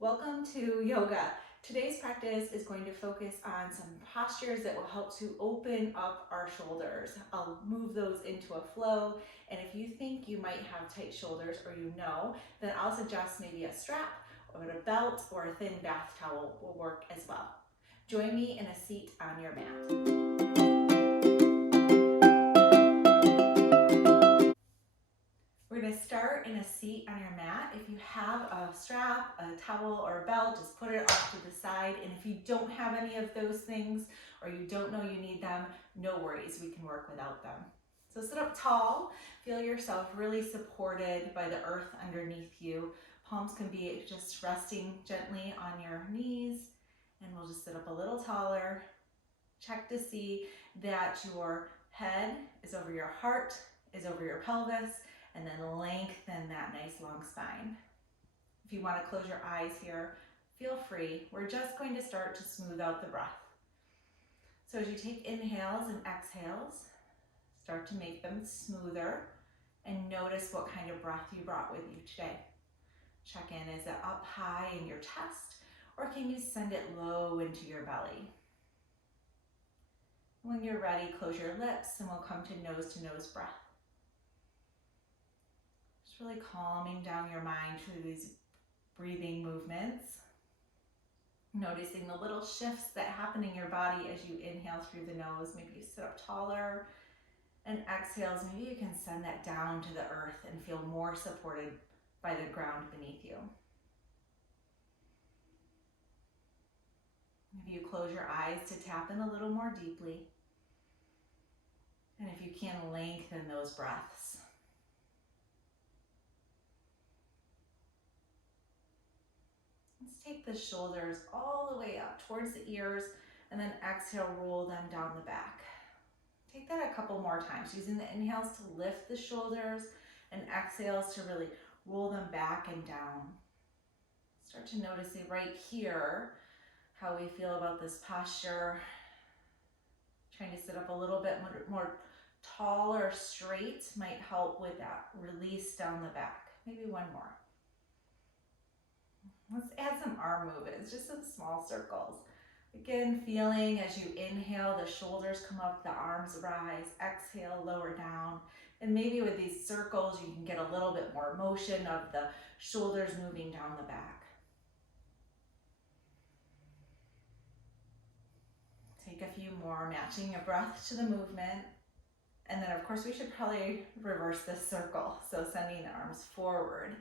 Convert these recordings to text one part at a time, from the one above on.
Welcome to yoga. Today's practice is going to focus on some postures that will help to open up our shoulders. I'll move those into a flow, and if you think you might have tight shoulders or then I'll suggest maybe a strap or a belt or a thin bath towel will work as well. Join me in a seat on your mat. We're going to start in a seat on your mat. If you have a strap, a towel, or a belt, just put it off to the side. And if you don't have any of those things or you don't know you need them, no worries, we can work without them. So sit up tall, feel yourself really supported by the earth underneath you. Palms can be just resting gently on your knees, and we'll just sit up a little taller. Check to see that your head is over your heart, is over your pelvis, and then lengthen that nice long spine. If you want to close your eyes here, feel free. We're just going to start to smooth out the breath. So as you take inhales and exhales, start to make them smoother and notice what kind of breath you brought with you today. Check in, is it up high in your chest, or can you send it low into your belly? When you're ready, close your lips and we'll come to nose breath. Just really calming down your mind through these breathing movements. Noticing the little shifts that happen in your body as you inhale through the nose. Maybe you sit up taller, and exhales, maybe you can send that down to the earth and feel more supported by the ground beneath you. Maybe you close your eyes to tap in a little more deeply. And if you can, lengthen those breaths. Let's take the shoulders all the way up towards the ears, and then exhale, roll them down the back. Take that a couple more times, using the inhales to lift the shoulders and exhales to really roll them back and down. Start to notice right here how we feel about this posture. Trying to sit up a little bit more tall or straight might help with that release down the back. Maybe one more. Let's add some arm movements, just some small circles. Again, feeling as you inhale, the shoulders come up, the arms rise, exhale, lower down. And maybe with these circles, you can get a little bit more motion of the shoulders moving down the back. Take a few more, matching your breath to the movement. And then of course we should probably reverse this circle. So sending the arms forward.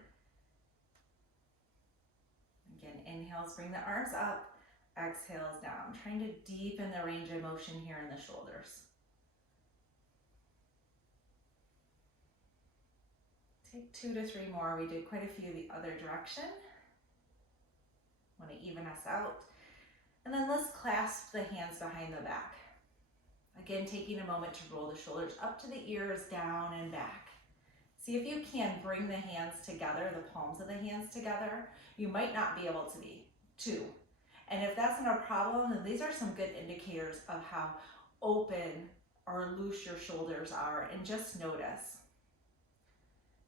Again, inhales, bring the arms up, exhales down. Trying to deepen the range of motion here in the shoulders. Take 2 to 3 more. We did quite a few the other direction. Want to even us out. And then let's clasp the hands behind the back. Again, taking a moment to roll the shoulders up to the ears, down and back. See if you can bring the hands together, the palms of the hands together. You might not be able to be two. And if that's not a problem, then these are some good indicators of how open or loose your shoulders are, and just notice.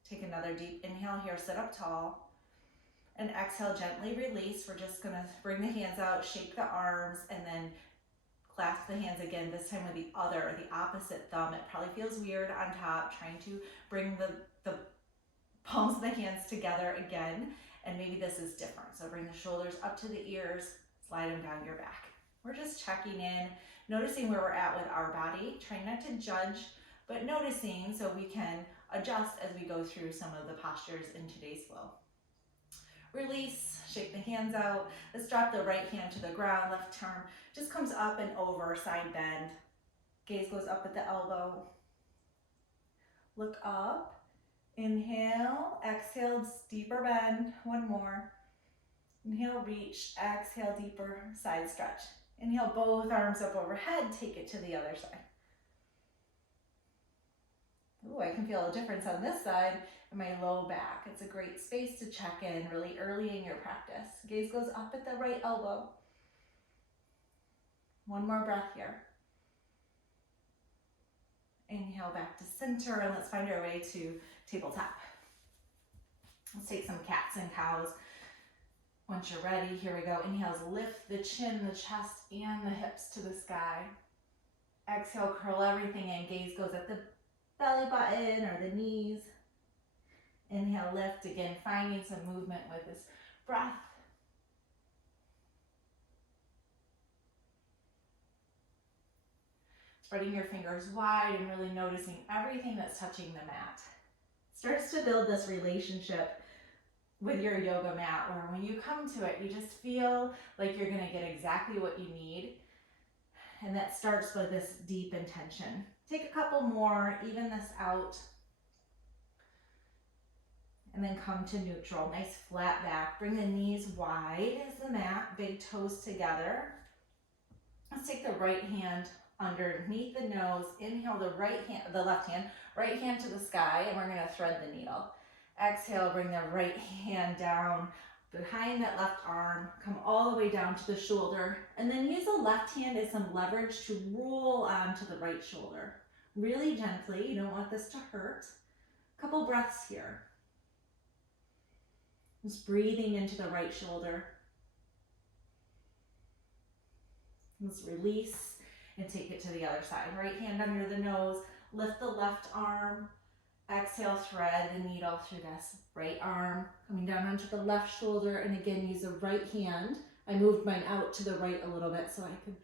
Take another deep inhale here, sit up tall. And exhale, gently release. We're just gonna bring the hands out, shake the arms, and then clasp the hands again, this time with the opposite thumb. It probably feels weird on top, trying to bring the palms of the hands together again, and maybe this is different. So bring the shoulders up to the ears, slide them down your back. We're just checking in, noticing where we're at with our body, trying not to judge, but noticing so we can adjust as we go through some of the postures in today's flow. Release, shake the hands out. Let's drop the right hand to the ground, left arm just comes up and over, side bend. Gaze goes up at the elbow. Look up, inhale, exhale, deeper bend, one more. Inhale, reach, exhale, deeper, side stretch. Inhale, both arms up overhead, take it to the other side. Ooh, I can feel a difference on this side in my low back. It's a great space to check in really early in your practice. Gaze goes up at the right elbow. One more breath here. Inhale back to center, and let's find our way to tabletop. Let's take some cats and cows. Once you're ready, here we go. Inhales, lift the chin, the chest, and the hips to the sky. Exhale, curl everything in. Gaze goes at the belly button or the knees. Inhale, lift again, finding some movement with this breath. Spreading your fingers wide and really noticing everything that's touching the mat. Starts to build this relationship with your yoga mat where when you come to it, you just feel like you're gonna get exactly what you need. And that starts with this deep intention. Take a couple more, even this out. And then come to neutral, nice flat back. Bring the knees wide as the mat, big toes together. Let's take the right hand underneath the nose. Inhale the left hand, right hand to the sky, and we're gonna thread the needle. Exhale, bring the right hand down behind that left arm, come all the way down to the shoulder, and then use the left hand as some leverage to roll onto the right shoulder. Really gently, you don't want this to hurt. Couple breaths here. Just breathing into the right shoulder. Let's release and take it to the other side. Right hand under the nose, lift the left arm. Exhale, thread the needle through this right arm, coming down onto the left shoulder, and again, use the right hand. I moved mine out to the right a little bit so I could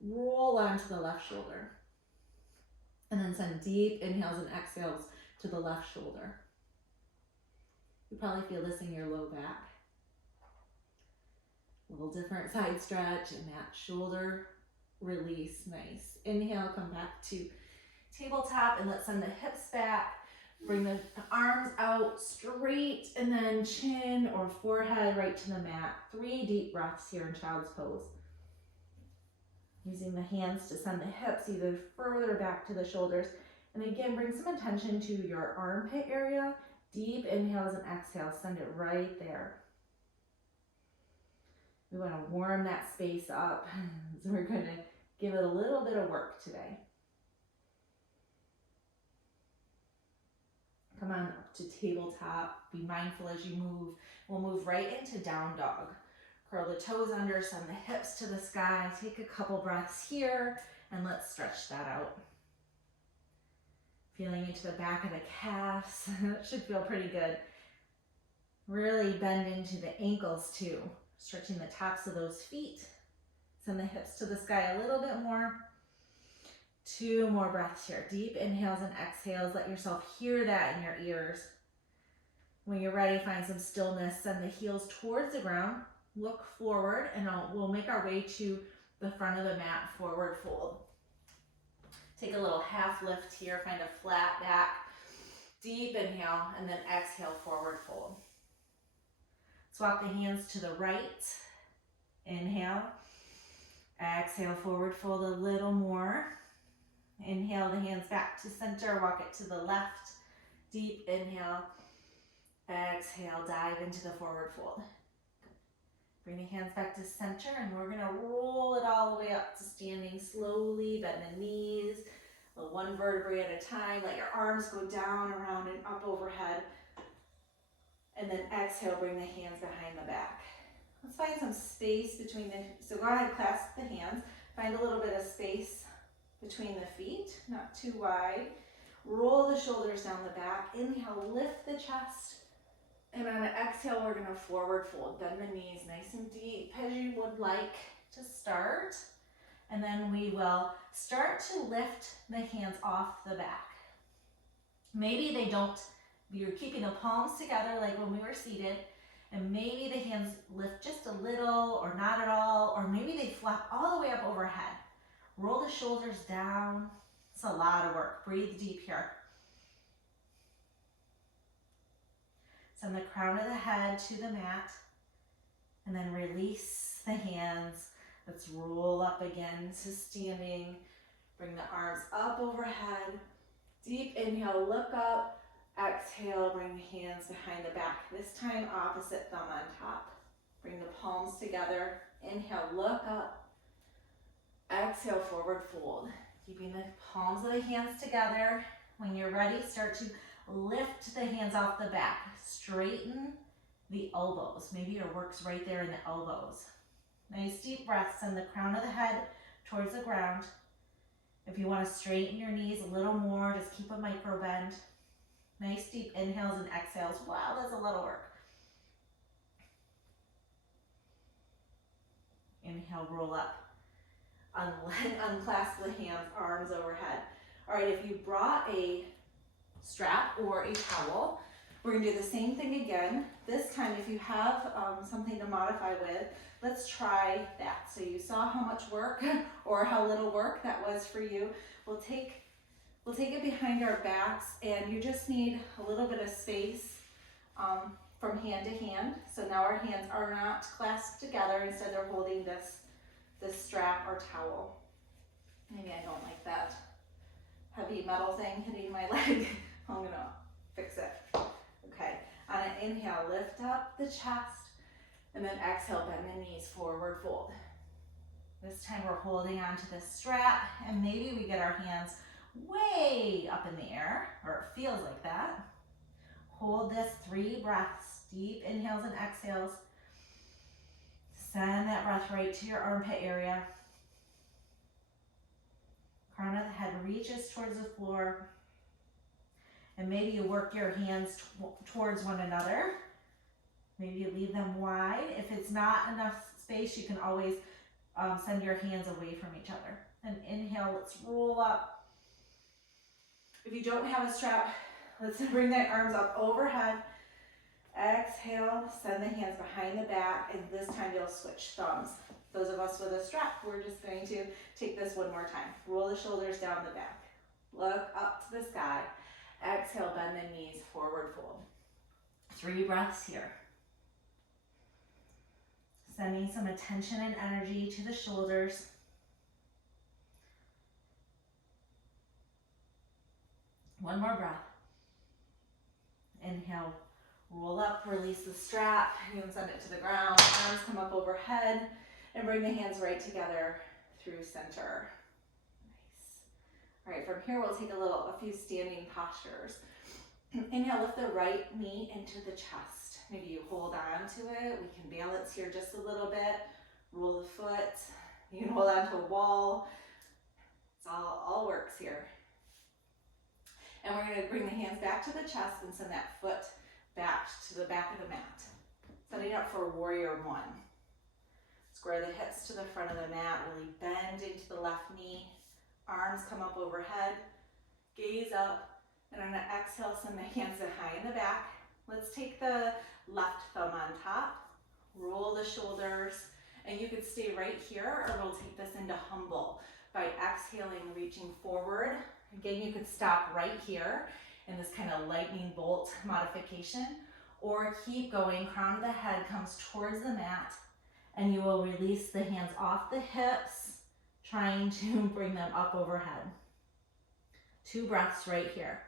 roll onto the left shoulder. And then send deep inhales and exhales to the left shoulder. You probably feel this in your low back. A little different side stretch and that shoulder release. Nice. Inhale, come back to tabletop, and let's send the hips back. Bring the arms out straight, and then chin or forehead right to the mat. 3 deep breaths here in child's pose. Using the hands to send the hips either further back to the shoulders. And again, bring some attention to your armpit area. Deep inhales and exhales, send it right there. We want to warm that space up. So we're going to give it a little bit of work today. Come on up to tabletop. Be mindful as you move. We'll move right into down dog. Curl the toes under, send the hips to the sky. Take a couple breaths here, and let's stretch that out. Feeling into the back of the calves. That should feel pretty good. Really bend into the ankles too. Stretching the tops of those feet. Send the hips to the sky a little bit more. 2 more breaths here. Deep inhales and exhales. Let yourself hear that in your ears. When you're ready, find some stillness. Send the heels towards the ground. Look forward, and we'll make our way to the front of the mat, forward fold. Take a little half lift here. Find a flat back. Deep inhale, and then exhale, forward fold. Swap the hands to the right. Inhale. Exhale, forward fold a little more. Inhale the hands back to center, walk it to the left. Deep inhale. Exhale, dive into the forward fold. Bring the hands back to center, and we're gonna roll it all the way up to standing slowly. Bend the knees, 1 vertebrae at a time. Let your arms go down, around, and up overhead. And then exhale, bring the hands behind the back. Let's find some space between so go ahead, clasp the hands. Find a little bit of space between the feet, not too wide. Roll the shoulders down the back. Inhale, lift the chest. And on an exhale, we're gonna forward fold. Bend the knees nice and deep as you would like to start. And then we will start to lift the hands off the back. Maybe you're keeping the palms together like when we were seated. And maybe the hands lift just a little or not at all, or maybe they flap all the way up overhead. Roll the shoulders down. It's a lot of work. Breathe deep here. Send the crown of the head to the mat, and then release the hands. Let's roll up again to standing. Bring the arms up overhead. Deep inhale, look up. Exhale, bring the hands behind the back. This time, opposite thumb on top. Bring the palms together. Inhale, look up. Exhale, forward fold. Keeping the palms of the hands together. When you're ready, start to lift the hands off the back. Straighten the elbows. Maybe your work's right there in the elbows. Nice deep breath, send the crown of the head towards the ground. If you want to straighten your knees a little more, just keep a micro bend. Nice deep inhales and exhales. Wow, that's a lot of work. Inhale, roll up. Unclasp the hands, arms overhead. All right, if you brought a strap or a towel, we're gonna do the same thing again. This time, if you have something to modify with, let's try that. So you saw how much work or how little work that was for you. We'll take it behind our backs, and you just need a little bit of space from hand to hand. So now our hands are not clasped together. Instead, they're holding this strap or towel. Maybe I don't like that heavy metal thing hitting my leg. I'm gonna fix it. Okay, on an inhale, lift up the chest, and then exhale, bend the knees, forward fold. This time we're holding onto the strap, and maybe we get our hands way up in the air, or it feels like that. Hold this 3 breaths, deep inhales and exhales. Send that breath right to your armpit area. Crown of the head reaches towards the floor. And maybe you work your hands towards one another. Maybe you leave them wide. If it's not enough space, you can always send your hands away from each other. And inhale, let's roll up. If you don't have a strap, let's bring the arms up overhead. Exhale, send the hands behind the back, and this time you'll switch thumbs. Those of us with a strap, we're just going to take this one more time. Roll the shoulders down the back. Look up to the sky. Exhale, bend the knees, forward fold. 3 breaths here. Sending some attention and energy to the shoulders. One more breath. Inhale, roll up, release the strap. You can send it to the ground. Arms come up overhead, and bring the hands right together through center. Nice. All right, from here we'll take a few standing postures. Inhale, lift the right knee into the chest. Maybe you hold on to it. We can balance here just a little bit. Roll the foot. You can hold on to a wall. It's all works here. And we're going to bring the hands back to the chest and send that foot back to the back of the mat. Setting up for warrior 1. Square the hips to the front of the mat. Really bend into the left knee. Arms come up overhead. Gaze up. And on an exhale, send the hands behind the back. Let's take the left thumb on top. Roll the shoulders. And you could stay right here, or we'll take this into humble by exhaling, reaching forward. Again, you could stop right here in this kind of lightning bolt modification, or keep going. Crown of the head comes towards the mat, and you will release the hands off the hips, trying to bring them up overhead. 2 breaths right here.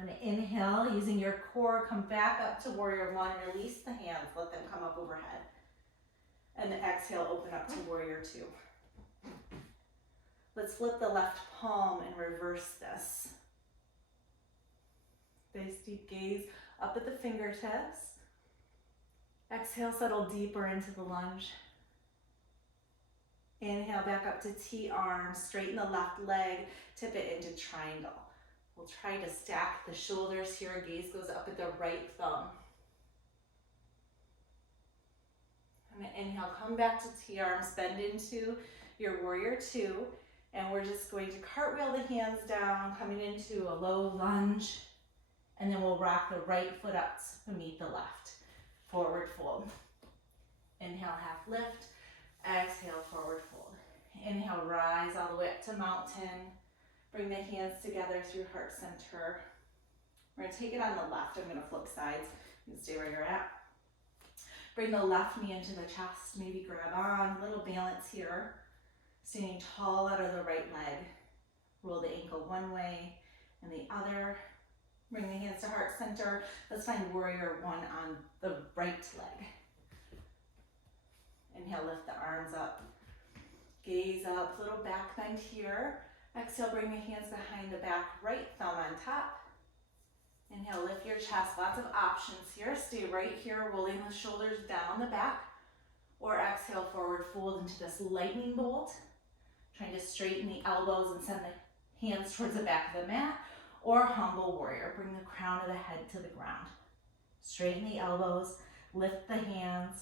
And inhale, using your core, come back up to warrior 1, release the hands, let them come up overhead. And exhale, open up to warrior 2. Let's flip the left palm and reverse this. Nice deep gaze up at the fingertips. Exhale, settle deeper into the lunge. Inhale, back up to T-arms, straighten the left leg, tip it into triangle. We'll try to stack the shoulders here. Gaze goes up at the right thumb. And inhale, come back to T-arms, bend into your warrior 2. And we're just going to cartwheel the hands down, coming into a low lunge. And then we'll rock the right foot up to meet the left. Forward fold. Inhale, half lift. Exhale, forward fold. Inhale, rise all the way up to mountain. Bring the hands together through heart center. We're going to take it on the left. I'm going to flip sides. You can stay where you're at. Bring the left knee into the chest. Maybe grab on. A little balance here. Standing tall out of the right leg. Roll the ankle one way and the other. Bring the hands to heart center. Let's find warrior 1 on the right leg. Inhale, lift the arms up. Gaze up, little back bend here. Exhale, bring the hands behind the back, right thumb on top. Inhale, lift your chest. Lots of options here. Stay right here, rolling the shoulders down the back. Or exhale, forward fold into this lightning bolt. Trying to straighten the elbows and send the hands towards the back of the mat. Or humble warrior. Bring the crown of the head to the ground. Straighten the elbows, lift the hands.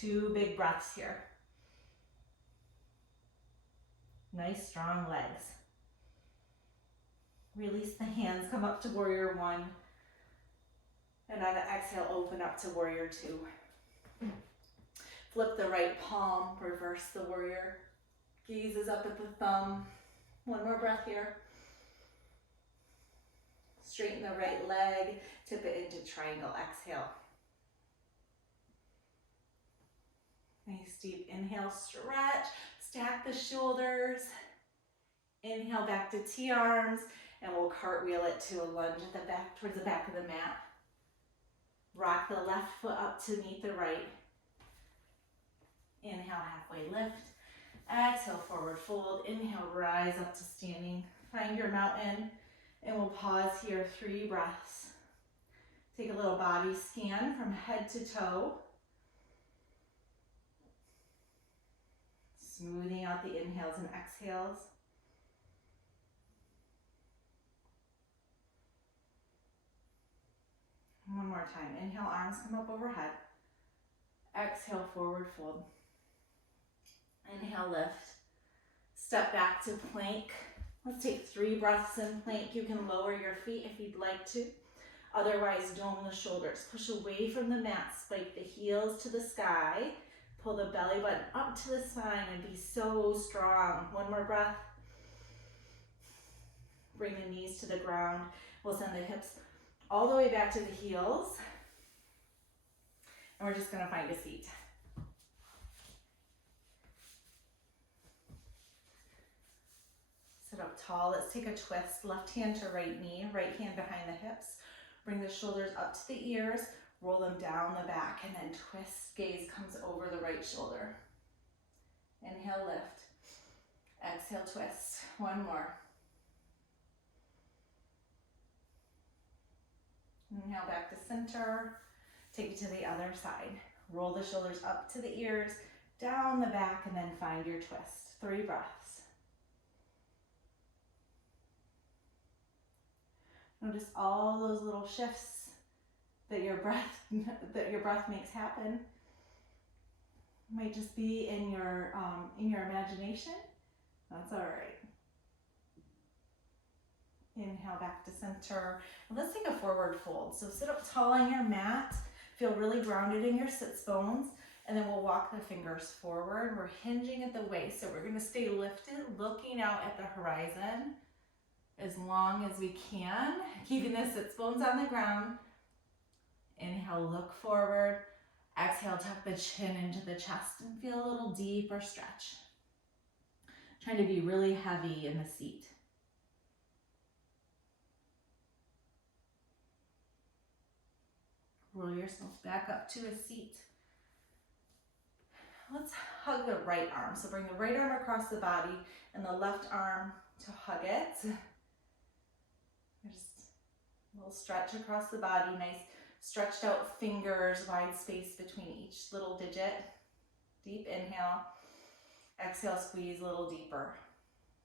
2 big breaths here. Nice strong legs. Release the hands, come up to warrior 1. And on the exhale, open up to warrior 2. Flip the right palm, reverse the warrior. Gaze is up at the thumb. 1 more breath here. Straighten the right leg, tip it into triangle, exhale. Nice deep inhale, stretch, stack the shoulders. Inhale back to T-arms, and we'll cartwheel it to a lunge at the back, towards the back of the mat. Rock the left foot up to meet the right. Inhale, halfway lift. Exhale, forward fold. Inhale, rise up to standing. Find your mountain, and we'll pause here, 3 breaths. Take a little body scan from head to toe. Smoothing out the inhales and exhales. One more time. Inhale, arms come up overhead. Exhale, forward fold. Inhale, lift. Step back to plank. Let's take 3 breaths in plank. You can lower your feet if you'd like to. Otherwise, dome the shoulders. Push away from the mat. Spike the heels to the sky. Pull the belly button up to the spine and be so strong. 1 more breath. Bring the knees to the ground. We'll send the hips all the way back to the heels. And we're just gonna find a seat. Sit up tall. Let's take a twist. Left hand to right knee, right hand behind the hips. Bring the shoulders up to the ears, roll them down the back, and then twist. Gaze comes over the right shoulder. Inhale, lift. Exhale, twist. 1 more. Inhale, back to center. Take it to the other side. Roll the shoulders up to the ears, down the back, and then find your twist. 3 breaths. Notice all those little shifts that your breath makes happen. Might just be in your imagination. That's all right. Inhale back to center. And let's take a forward fold. So sit up tall on your mat. Feel really grounded in your sits bones. And then we'll walk the fingers forward. We're hinging at the waist. So we're going to stay lifted, looking out at the horizon as long as we can. Keeping the sits bones on the ground. Inhale, look forward. Exhale, tuck the chin into the chest and feel a little deeper stretch. Trying to be really heavy in the seat. Roll yourself back up to a seat. Let's hug the right arm. So bring the right arm across the body and the left arm to hug it. Just a little stretch across the body. Nice stretched out fingers, wide space between each little digit. Deep inhale. Exhale, squeeze a little deeper.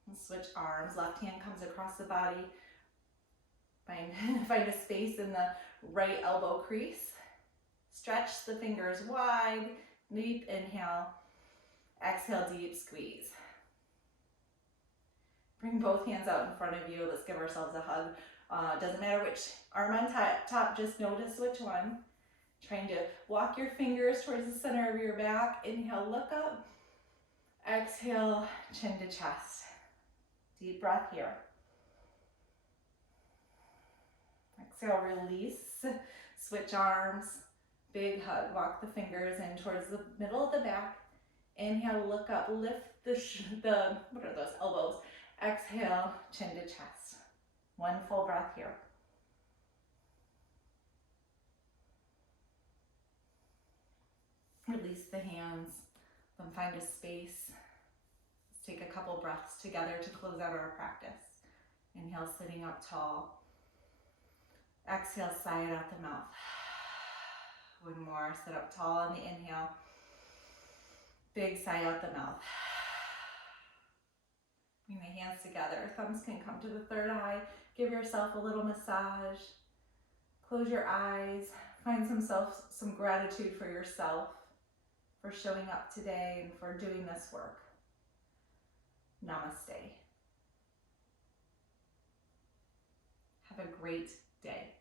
And switch arms. Left hand comes across the body. Find a space in the right elbow crease. Stretch the fingers wide. Deep inhale. Exhale, deep squeeze. Bring both hands out in front of you. Let's give ourselves a hug. Doesn't matter which arm on top, just notice which one. Trying to walk your fingers towards the center of your back. Inhale, look up. Exhale, chin to chest. Deep breath here. Exhale, release. Switch arms. Big hug. Walk the fingers in towards the middle of the back. Inhale, look up. Lift what are those, elbows. Exhale, chin to chest. 1 full breath here. Release the hands. Then find a space. Let's take a couple breaths together to close out our practice. Inhale, sitting up tall. Exhale, sigh it out the mouth. One more, sit up tall on the inhale. Big sigh out the mouth. Bring the hands together. Thumbs can come to the third eye. Give yourself a little massage. Close your eyes. Find some gratitude for yourself, for showing up today and for doing this work. Namaste. Have a great day.